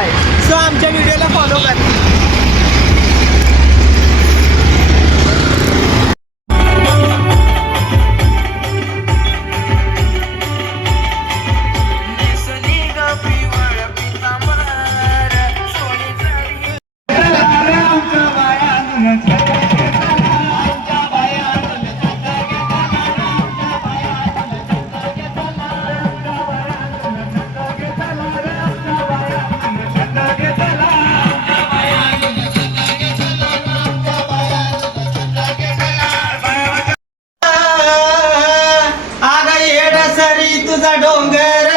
आहे. सो आमच्या व्हिडिओला फॉलो करा. तुझा डोंगर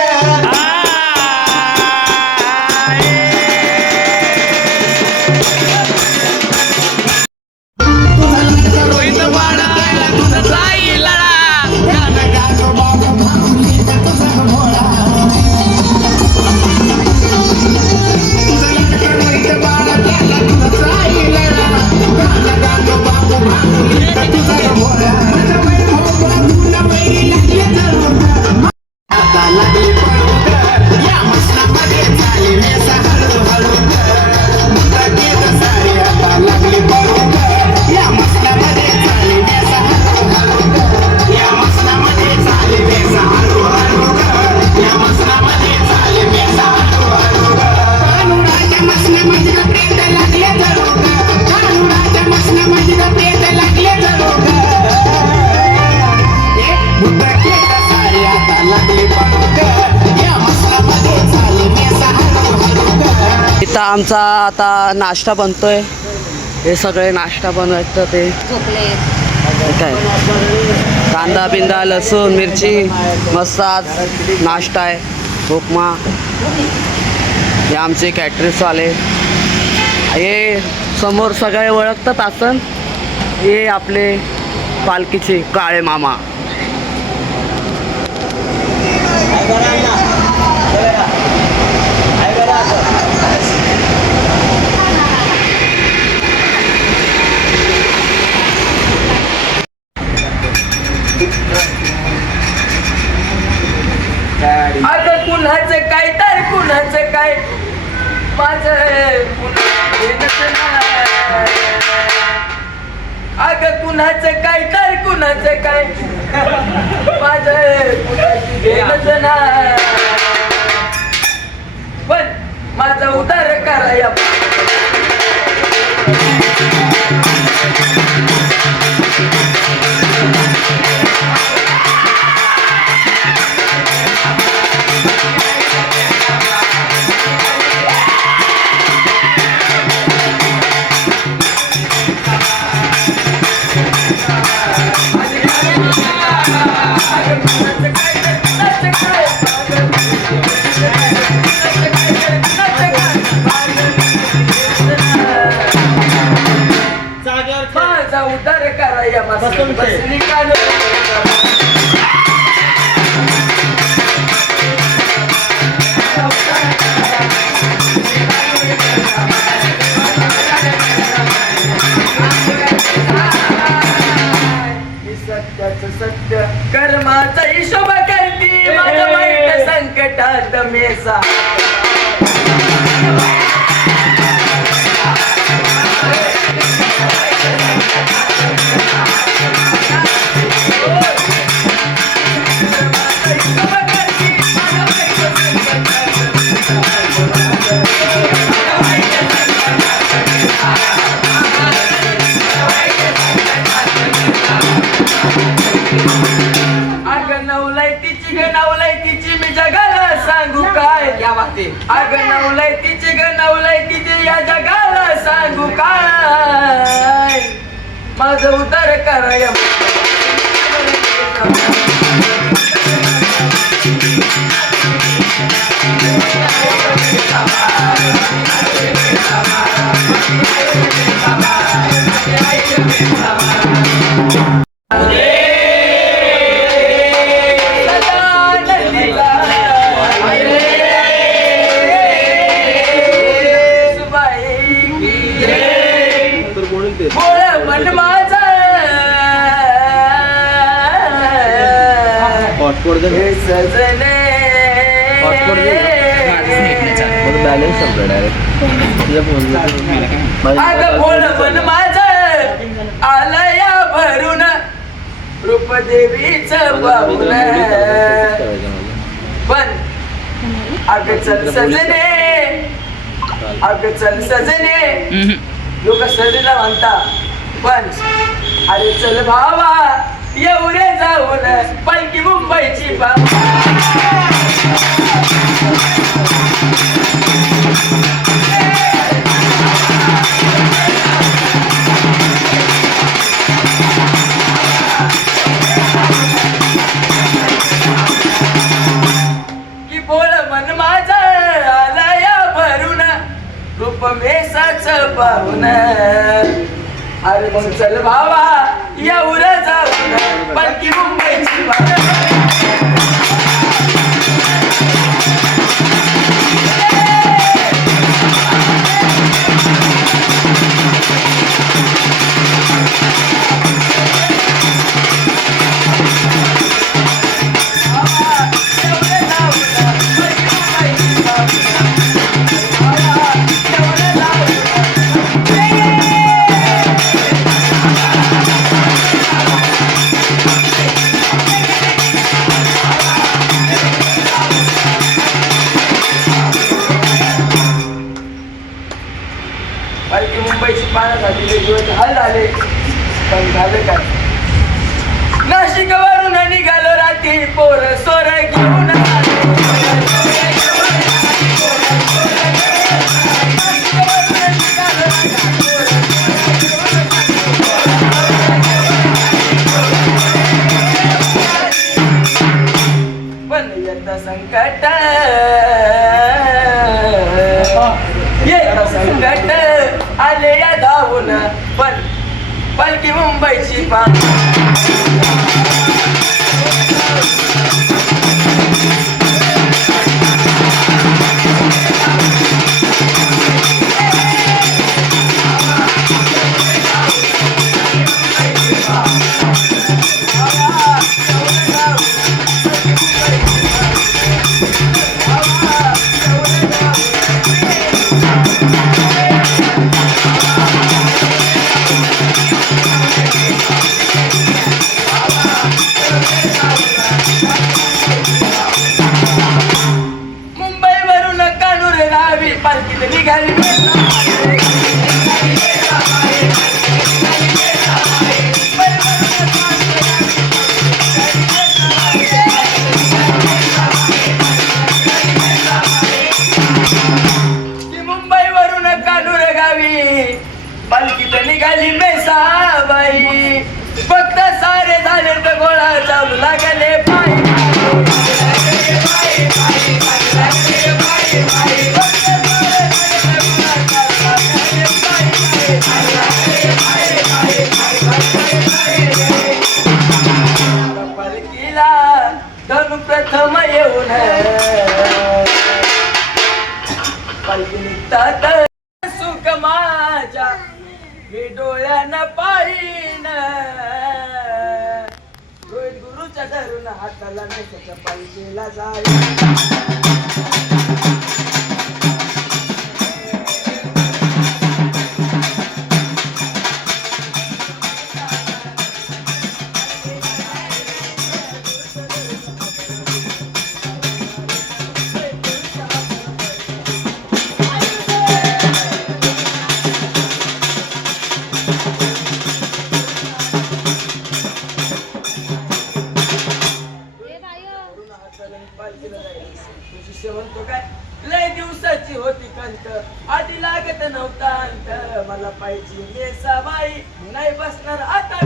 इथं आमचा आता नाश्ता बनतोय. हे सगळे नाश्ता बनवायचं ते काय कांदा बिंदा लसूण मिरची मस्त आज नाश्ता आहे. उपमा हे आमचे कॅटरिंगवाले. हे समोर सगळे ओळखतात असं. हे आपले पालखीचे काळे मामा. आता कुणाचं काय तर कुणाचं काय माझं अगं कुणाचं काय तर कुणाचं काय माझं पण माझा उद्धार कराया. माझा उद्धार कराया बसली कान सत्याच सत्य कर्माचा हिशोब करती माझ्या वाईट संकटात मेसा. नवलायकीची मी जगाला सांगू काय. अगं नवलायकीची या जगाला सांगू काय. माझं उद्धार कराया. मन माझा सजने बॅलन्स संपला डायरेक्ट तुझ्या फोन. अगं बोल मन माझं आलं या भरून रूपदेवीचं पाहून पण अगं चल सजने अगं चल सजने लोक सजला म्हणता पण अरे चल भावा एवढे जाऊन पालखी मुंबईची की बोल मन माझं आलं या भरून रूप मेसाच पाहून अरे मग चल भावा एवढं जाऊन पालखी मुंबईची पालखी मुंबईची पाण्यासाठी दिवस हाल झाले पण झालं काय नाशिकवरून निघालो रात्री पोर सोर घेऊन पण येतं संकट येतं संकट आले या धावून पण पालखी मुंबईची मुंबईवरून कानूर राहावी पालखीत निघाली मुंबईवरून कानूर गावी पालखीत निघाली मेसाबाई फक्त सारे झाले तर गोळा चालू लागले पाय पालखीला धनु प्रथम येऊन पालखी निघतात सुख माझ्या मी डोळ्यानं पाहिन गुरुच्या धरून हाताला नेसाच्या पालखीला जाय म्हणतो काय लय दिवसाची होती कंत आधी लागत नव्हता अंत मला पाहिजे मेसाबाई नाही बसणार आता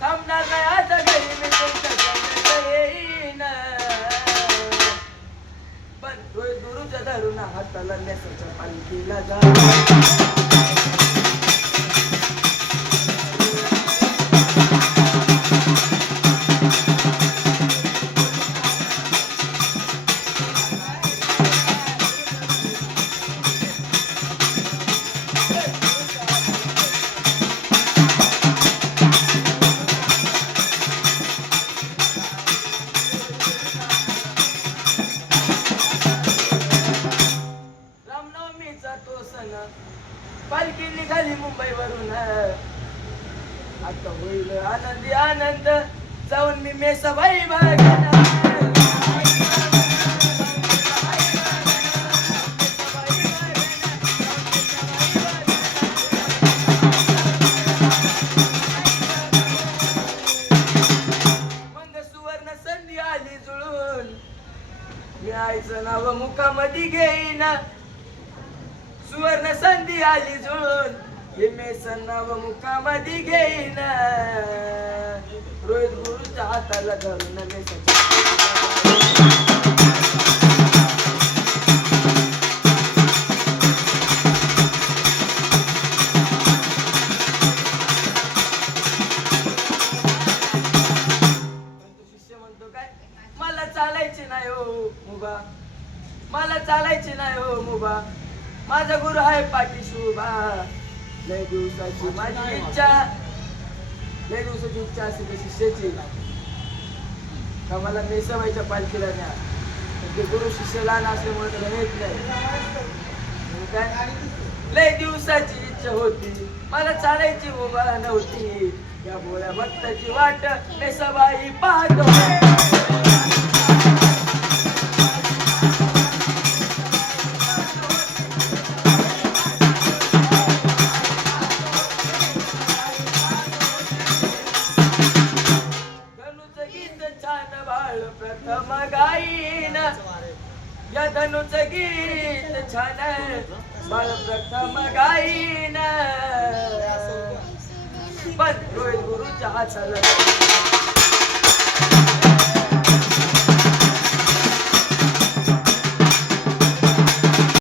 थांबणार नाही आता घरी मी तुमच्या संग येईन पण गुरुच्या धरून हाताला नेसाच्या पालखीला जा होईल आनंदी आनंद जाऊन मी मेसाबाई बघणार संधी आली जुळून मी आईचं नाव मुखामध्ये घेईन सुवर्ण संधी आली जुळून हे मेसन नाव मुखामध्ये घेईन रोहित गुरुच्या हाताला धरून मेसन मला चालायचे नाही हो मुबा मला चालायचे नाही हो मुबा माझा गुरु आहे पाठीशी उभा लय दिवसाची माझी इच्छा लय दिवसाची इच्छा असते त्या शिष्याची का मला मेसाबाईच्या पालखीला न्या ते गुरु शिष्य लहान असल्यामुळे त्याला नेत नाही काय लय दिवसाची इच्छा होती मला चालायची मुबा नव्हती या भोळ्या भक्ताची वाट मेसाबाई पाहतो प्रथम गाईन या धनुच गीत छान बाळ प्रथम गाईन पण रोहित गुरुच्या हाताला